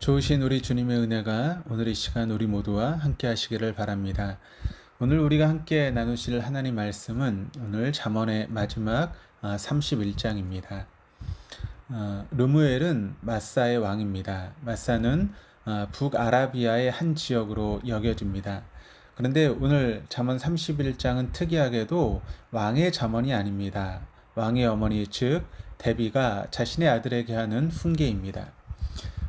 좋으신 우리 주님의 은혜가 오늘 이 시간 우리 모두와 함께 하시기를 바랍니다. 오늘 우리가 함께 나누실 하나님 말씀은 오늘 잠언의 마지막 31장입니다. 르무엘은 마사의 왕입니다. 마사는 북아라비아의 한 지역으로 여겨집니다. 그런데 오늘 잠언 31장은 특이하게도 왕의 잠언이 아닙니다. 왕의 어머니 즉 데비가 자신의 아들에게 하는 훈계입니다.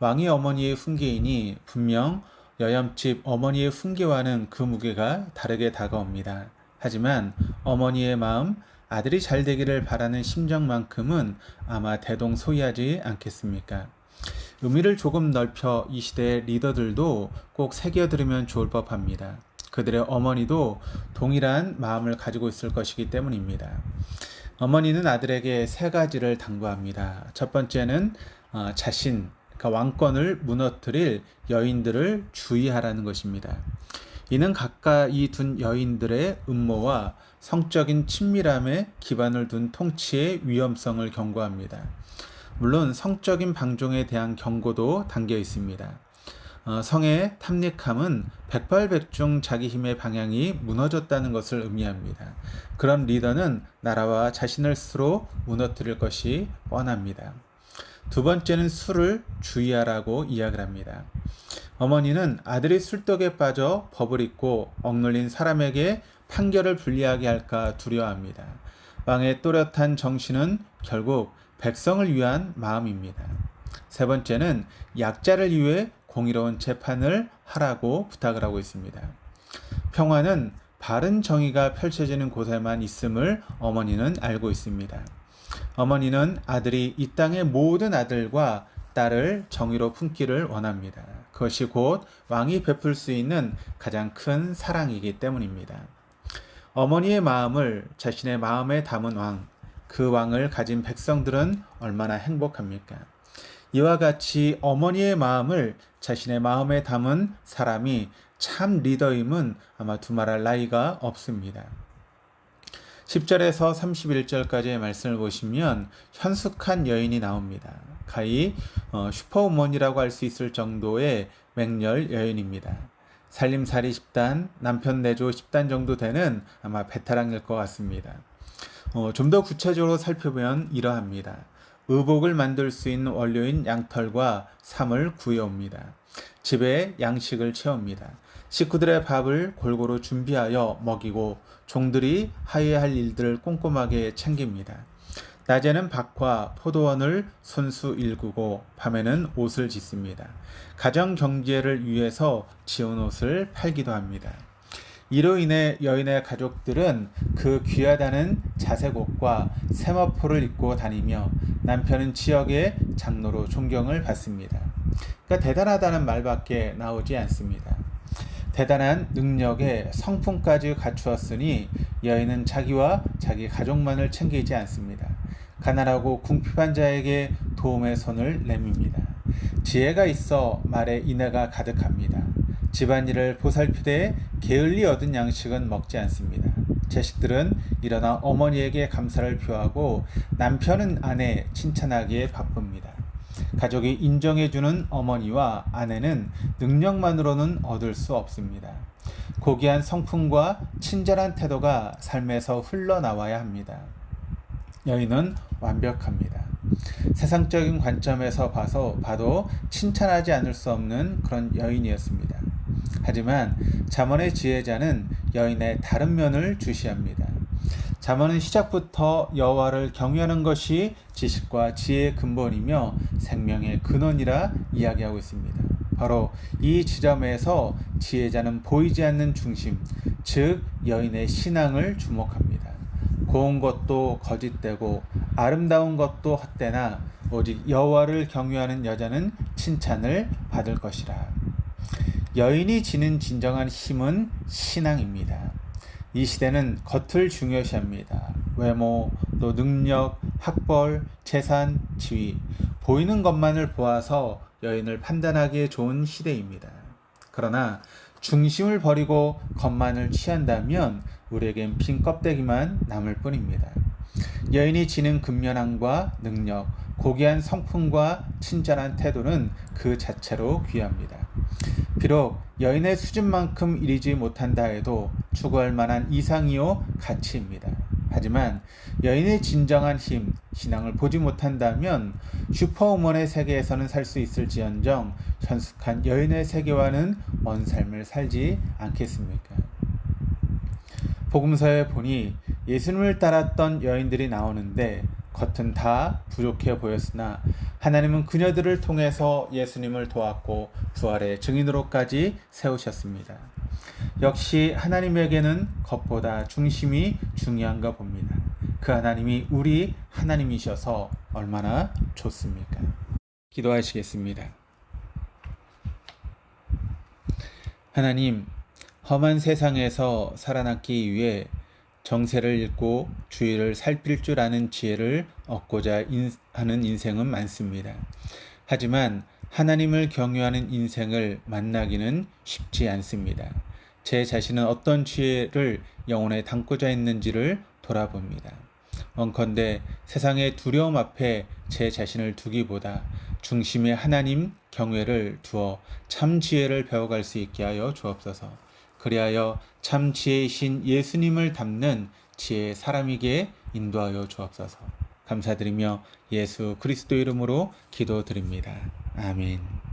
왕의 어머니의 훈계이니 분명 여염집 어머니의 훈계와는 그 무게가 다르게 다가옵니다. 하지만 어머니의 마음, 아들이 잘 되기를 바라는 심정만큼은 아마 대동소이하지 않겠습니까? 의미를 조금 넓혀 이 시대의 리더들도 꼭 새겨들으면 좋을 법합니다. 그들의 어머니도 동일한 마음을 가지고 있을 것이기 때문입니다. 어머니는 아들에게 세 가지를 당부합니다. 첫 번째는 자신, 그러니까 왕권을 무너뜨릴 여인들을 주의하라는 것입니다. 이는 가까이 둔 여인들의 음모와 성적인 친밀함에 기반을 둔 통치의 위험성을 경고합니다. 물론 성적인 방종에 대한 경고도 담겨 있습니다. 성의 탐닉함은 백발백중 자기 힘의 방향이 무너졌다는 것을 의미합니다. 그런 리더는 나라와 자신을 스스로 무너뜨릴 것이 뻔합니다. 두 번째는 술을 주의하라고 이야기를 합니다. 어머니는 아들이 술독에 빠져 법을 잊고 억눌린 사람에게 판결을 불리하게 할까 두려워합니다. 왕의 또렷한 정신은 결국 백성을 위한 마음입니다. 세 번째는 약자를 위해 공의로운 재판을 하라고 부탁을 하고 있습니다. 평화는 바른 정의가 펼쳐지는 곳에만 있음을 어머니는 알고 있습니다. 어머니는 아들이 이 땅의 모든 아들과 딸을 정의로 품기를 원합니다. 그것이 곧 왕이 베풀 수 있는 가장 큰 사랑이기 때문입니다. 어머니의 마음을 자신의 마음에 담은 왕, 그 왕을 가진 백성들은 얼마나 행복합니까? 이와 같이 어머니의 마음을 자신의 마음에 담은 사람이 참 리더임은 아마 두말할 나위가 없습니다. 10절에서 31절까지의 말씀을 보시면 현숙한 여인이 나옵니다. 가히 슈퍼우먼이라고 할 수 있을 정도의 맹렬 여인입니다. 살림살이 10단, 남편 내조 10단 정도 되는 아마 베테랑일 것 같습니다. 좀 더 구체적으로 살펴보면 이러합니다. 의복을 만들 수 있는 원료인 양털과 삼을 구해옵니다. 집에 양식을 채웁니다. 식구들의 밥을 골고루 준비하여 먹이고 종들이 하여야 할 일들을 꼼꼼하게 챙깁니다. 낮에는 밭과 포도원을 손수 일구고 밤에는 옷을 짓습니다. 가정 경제를 위해서 지은 옷을 팔기도 합니다. 이로 인해 여인의 가족들은 그 귀하다는 자색 옷과 세마포를 입고 다니며 남편은 지역의 장로로 존경을 받습니다. 그러니까 대단하다는 말밖에 나오지 않습니다. 대단한 능력에 성품까지 갖추었으니 여인은 자기와 자기 가족만을 챙기지 않습니다. 가난하고 궁핍한 자에게 도움의 손을 내밉니다. 지혜가 있어 말에 인애가 가득합니다. 집안일을 보살피되 게을리 얻은 양식은 먹지 않습니다. 자식들은 일어나 어머니에게 감사를 표하고 남편은 아내 칭찬하기에 바쁩니다. 가족이 인정해주는 어머니와 아내는 능력만으로는 얻을 수 없습니다. 고귀한 성품과 친절한 태도가 삶에서 흘러나와야 합니다. 여인은 완벽합니다. 세상적인 관점에서 봐도 칭찬하지 않을 수 없는 그런 여인이었습니다. 하지만 잠언의 지혜자는 여인의 다른 면을 주시합니다. 잠언은 시작부터 여호와를 경외하는 것이 지식과 지혜의 근본이며 생명의 근원이라 이야기하고 있습니다. 바로 이 지점에서 지혜자는 보이지 않는 중심, 즉 여인의 신앙을 주목합니다. 고운 것도 거짓되고 아름다운 것도 헛되나 오직 여호와를 경외하는 여자는 칭찬을 받을 것이라. 여인이 지닌 진정한 힘은 신앙입니다. 이 시대는 겉을 중요시합니다. 외모, 또 능력, 학벌, 재산, 지위, 보이는 것만을 보아서 여인을 판단하기에 좋은 시대입니다. 그러나 중심을 버리고 겉만을 취한다면 우리에겐 빈 껍데기만 남을 뿐입니다. 여인이 지닌 근면함과 능력, 고귀한 성품과 친절한 태도는 그 자체로 귀합니다. 비록 여인의 수준만큼 이르지 못한다 해도 추구할 만한 이상이요 가치입니다. 하지만 여인의 진정한 힘, 신앙을 보지 못한다면 슈퍼우먼의 세계에서는 살 수 있을지언정 현숙한 여인의 세계와는 먼 삶을 살지 않겠습니까? 복음서에 보니 예수님을 따랐던 여인들이 나오는데 겉은 다 부족해 보였으나 하나님은 그녀들을 통해서 예수님을 도왔고 부활의 증인으로까지 세우셨습니다. 역시 하나님에게는 겉보다 중심이 중요한가 봅니다. 그 하나님이 우리 하나님이셔서 얼마나 좋습니까? 기도하시겠습니다. 하나님, 험한 세상에서 살아남기 위해 정세를 읽고 주위를 살필 줄 아는 지혜를 얻고자 하는 인생은 많습니다. 하지만 하나님을 경유하는 인생을 만나기는 쉽지 않습니다. 제 자신은 어떤 지혜를 영혼에 담고자 했는지를 돌아봅니다. 원컨대 세상의 두려움 앞에 제 자신을 두기보다 중심에 하나님 경외를 두어 참 지혜를 배워갈 수 있게 하여 주옵소서. 그리하여 참 지혜이신 예수님을 닮는 지혜의 사람에게 인도하여 주옵소서. 감사드리며 예수 그리스도 이름으로 기도드립니다. 아멘.